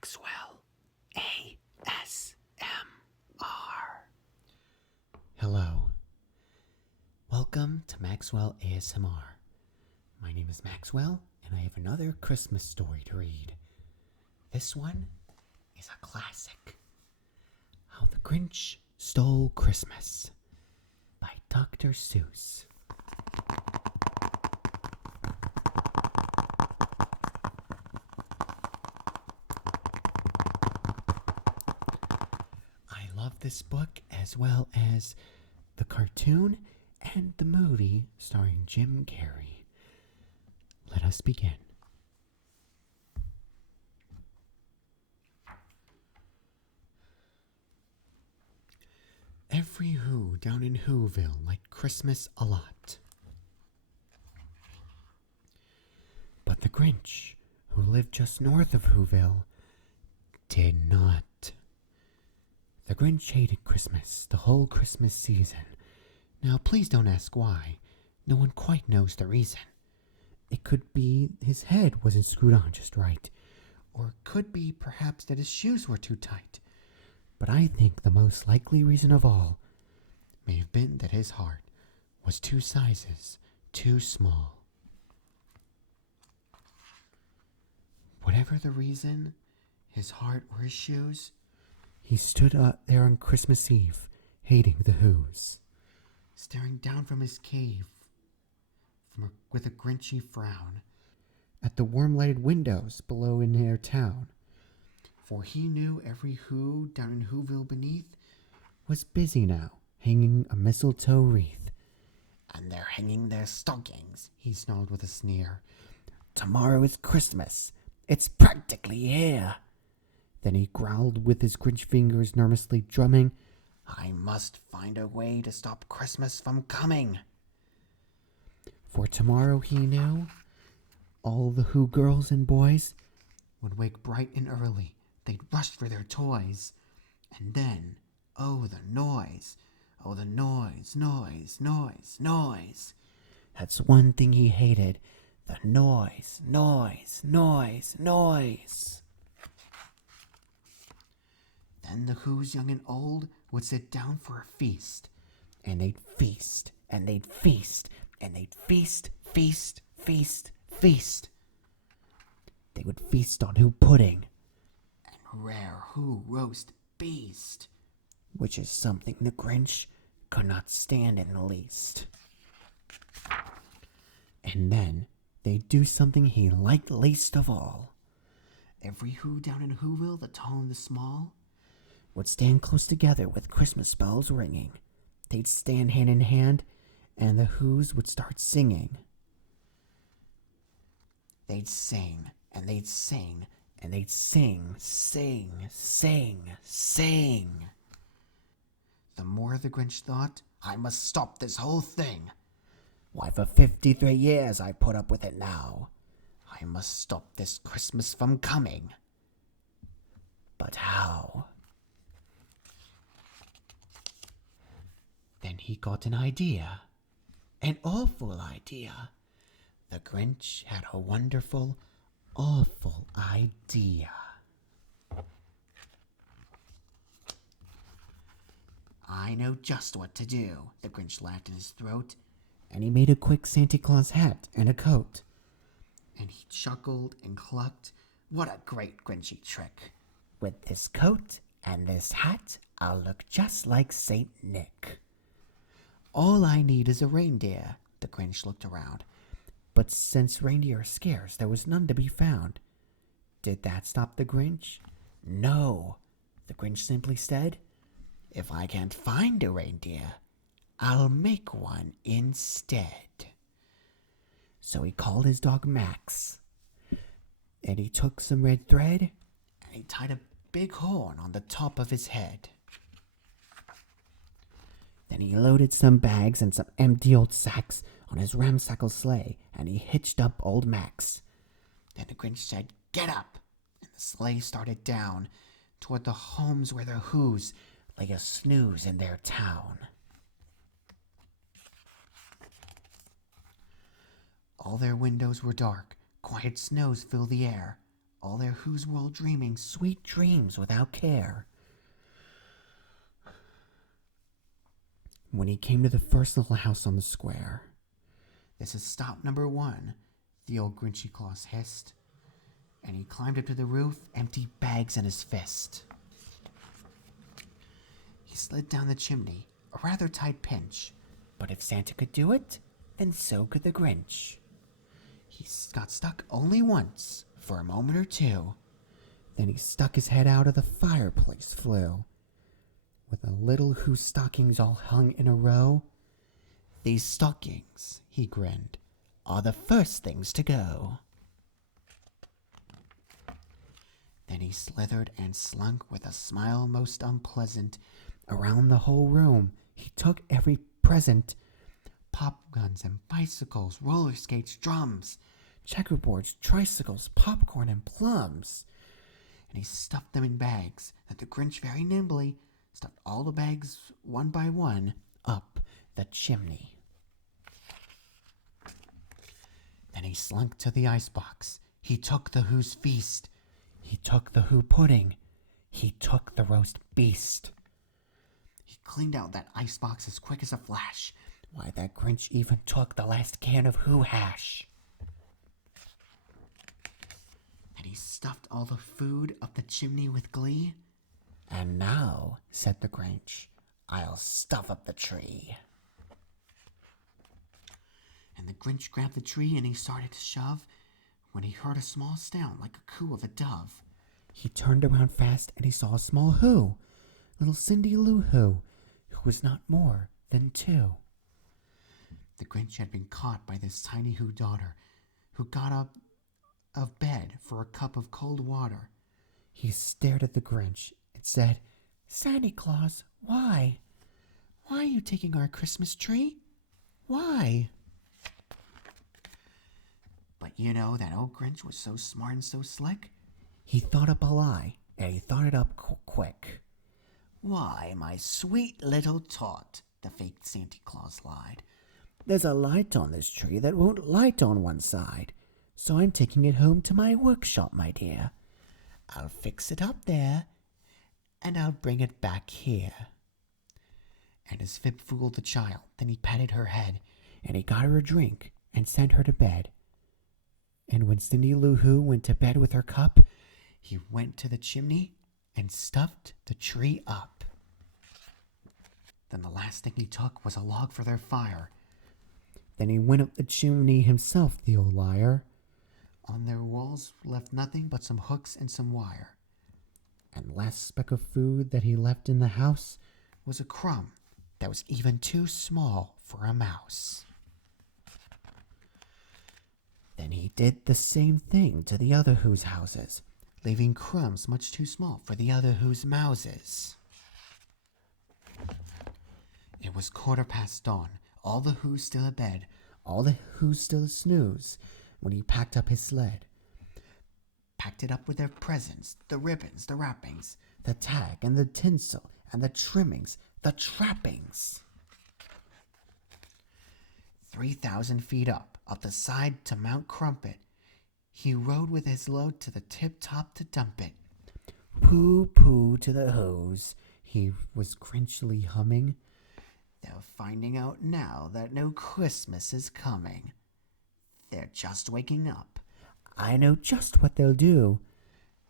Maxwell ASMR. Hello. Welcome to Maxwell ASMR. My name is Maxwell, and I have another Christmas story to read. This one is a classic. How the Grinch Stole Christmas by Dr. Seuss. I love this book as well as the cartoon and the movie starring Jim Carrey. Let us begin. Every Who down in Whoville liked Christmas a lot. But the Grinch, who lived just north of Whoville, did not. The Grinch hated Christmas the whole Christmas season. Now, please don't ask why. No one quite knows the reason. It could be his head wasn't screwed on just right, or it could be perhaps that his shoes were too tight. But I think the most likely reason of all may have been that his heart was 2 sizes too small. Whatever the reason, his heart or his shoes, he stood up there on Christmas Eve, hating the Whos, staring down from his cave with a Grinchy frown at the warm-lighted windows below in their town. For he knew every Who down in Whoville beneath was busy now, hanging a mistletoe wreath. "And they're hanging their stockings," he snarled with a sneer. "Tomorrow is Christmas. It's practically here." Then he growled with his Grinch fingers nervously drumming, "I must find a way to stop Christmas from coming." For tomorrow, he knew, all the Who girls and boys would wake bright and early. They'd rush for their toys. And then, oh, the noise. Oh, the noise, noise, noise, noise. That's one thing he hated. The noise, noise, noise, noise. Then the Who's young and old would sit down for a feast. And they'd feast, and they'd feast, and they'd feast, feast, feast, feast. They would feast on Who pudding and rare Who roast beast, which is something the Grinch could not stand in the least. And then they'd do something he liked least of all. Every Who down in Whoville, the tall and the small, would stand close together with Christmas bells ringing. They'd stand hand in hand, and the Whos would start singing. They'd sing, and they'd sing, and they'd sing, sing, sing, sing. The more the Grinch thought, "I must stop this whole thing. Why, for 53 years I put up with it now. I must stop this Christmas from coming. But how?" Then he got an idea. An awful idea. The Grinch had a wonderful, awful idea. "I know just what to do," the Grinch laughed in his throat, and he made a quick Santa Claus hat and a coat. And he chuckled and clucked, "What a great Grinchy trick! With this coat and this hat, I'll look just like Saint Nick. All I need is a reindeer." The Grinch looked around, but since reindeer are scarce, there was none to be found. Did that stop the Grinch? No. The Grinch simply said, "If I can't find a reindeer, I'll make one instead." So he called his dog Max, and he took some red thread, and he tied a big horn on the top of his head. Then he loaded some bags and some empty old sacks on his ramshackle sleigh, and he hitched up old Max. Then the Grinch said, "Get up!" and the sleigh started down toward the homes where the Whos lay a snooze in their town. All their windows were dark. Quiet snows filled the air. All their who's were all dreaming sweet dreams without care. When he came to the first little house on the square, "This is stop number 1, the old Grinchy Claus hissed. And he climbed up to the roof, empty bags in his fist. He slid down the chimney, a rather tight pinch. But if Santa could do it, then so could the Grinch. He got stuck only once, for a moment or two. Then he stuck his head out of the fireplace flue. With the little whose stockings all hung in a row. "These stockings," he grinned, "are the first things to go." Then he slithered and slunk with a smile most unpleasant. Around the whole room he took every present. Pop guns and bicycles, roller skates, drums, checkerboards, tricycles, popcorn, and plums. And he stuffed them in bags that the Grinch very nimbly stuffed all the bags one by one up the chimney. Then he slunk to the icebox. He took the Who's feast. He took the Who pudding. He took the roast beast. He cleaned out that icebox as quick as a flash. Why, that Grinch even took the last can of Who hash. And he stuffed all the food up the chimney with glee. "And now," said the Grinch, "I'll stuff up the tree." And the Grinch grabbed the tree and he started to shove, when he heard a small sound like a coo of a dove. He turned around fast and he saw a small Who, little Cindy Lou Who was not more than 2. The Grinch had been caught by this tiny Who daughter, who got up of bed for a cup of cold water. He stared at the Grinch and said, "Santa Claus, why? Why are you taking our Christmas tree? Why?" But you know that old Grinch was so smart and so slick. He thought up a lie, and he thought it up quick. "Why, my sweet little tot," the fake Santa Claus lied. "There's a light on this tree that won't light on one side, so I'm taking it home to my workshop, my dear. I'll fix it up there, and I'll bring it back here." And his fib fooled the child. Then he patted her head, and he got her a drink and sent her to bed. And when Cindy Lou Who went to bed with her cup, he went to the chimney and stuffed the tree up. Then the last thing he took was a log for their fire. Then he went up the chimney himself, the old liar. On their walls left nothing but some hooks and some wire. And the last speck of food that he left in the house was a crumb that was even too small for a mouse. Then he did the same thing to the other Who's houses, leaving crumbs much too small for the other Who's mouses. It was 1/4 dawn, all the Who's still abed, all the Who's still snooze, when he packed up his sled. Packed it up with their presents, the ribbons, the wrappings, the tag and the tinsel and the trimmings, the trappings. 3,000 feet up the side to Mount Crumpet, he rode with his load to the tip-top to dump it. "Pooh-pooh to the Who's," he was grinchily humming. "They're finding out now that no Christmas is coming. They're just waking up. I know just what they'll do.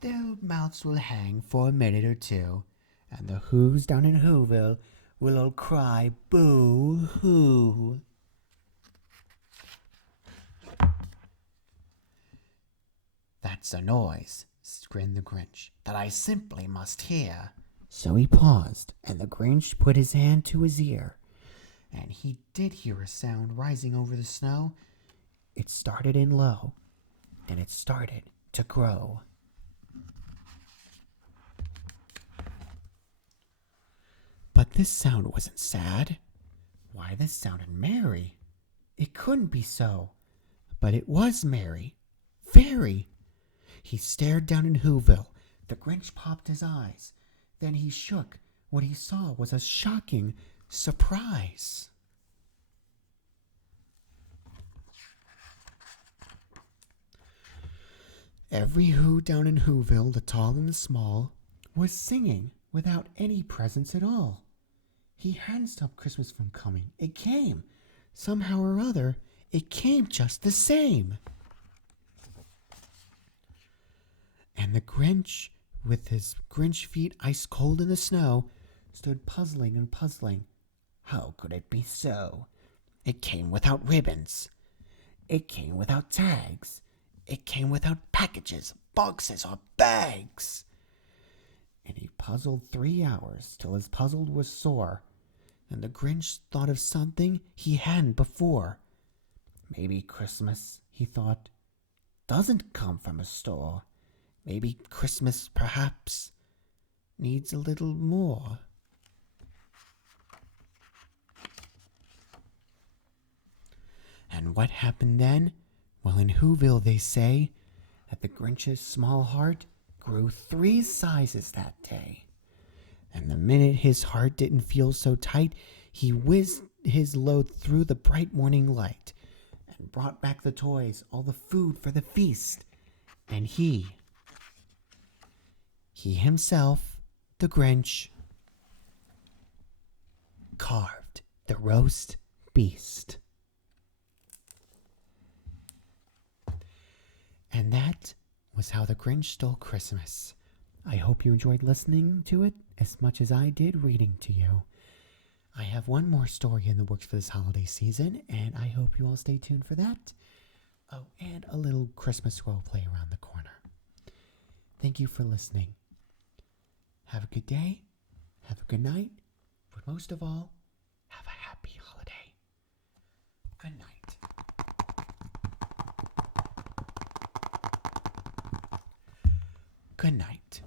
Their mouths will hang for a minute or two, and the Who's down in Whoville will all cry boo-hoo." "That's a noise," grinned the Grinch, "that I simply must hear." So he paused, and the Grinch put his hand to his ear, and he did hear a sound rising over the snow. It started in low, and it started to grow. But this sound wasn't sad. Why, this sounded merry. It couldn't be so, but it was merry. Very. He stared down in Whoville. The Grinch popped his eyes. Then he shook. What he saw was a shocking surprise. Every Who down in Whoville, the tall and the small, was singing without any presents at all. He hadn't stopped Christmas from coming. It came. Somehow or other, it came just the same. And the Grinch, with his Grinch feet ice cold in the snow, stood puzzling and puzzling. How could it be so? It came without ribbons. It came without tags. It came without packages, boxes, or bags. And he puzzled 3 hours till his puzzle was sore. And the Grinch thought of something he hadn't before. Maybe Christmas, he thought, doesn't come from a store. Maybe Christmas, perhaps, needs a little more. And what happened then? Well, in Whoville they say that the Grinch's small heart grew 3 sizes that day. And the minute his heart didn't feel so tight, he whizzed his load through the bright morning light and brought back the toys, all the food for the feast. And he himself, the Grinch, carved the roast beast. And that was how the Grinch stole Christmas. I hope you enjoyed listening to it as much as I did reading to you. I have one more story in the works for this holiday season, and I hope you all stay tuned for that. Oh, and a little Christmas role play around the corner. Thank you for listening. Have a good day, have a good night, but most of all, have a happy holiday. Good night. Good night.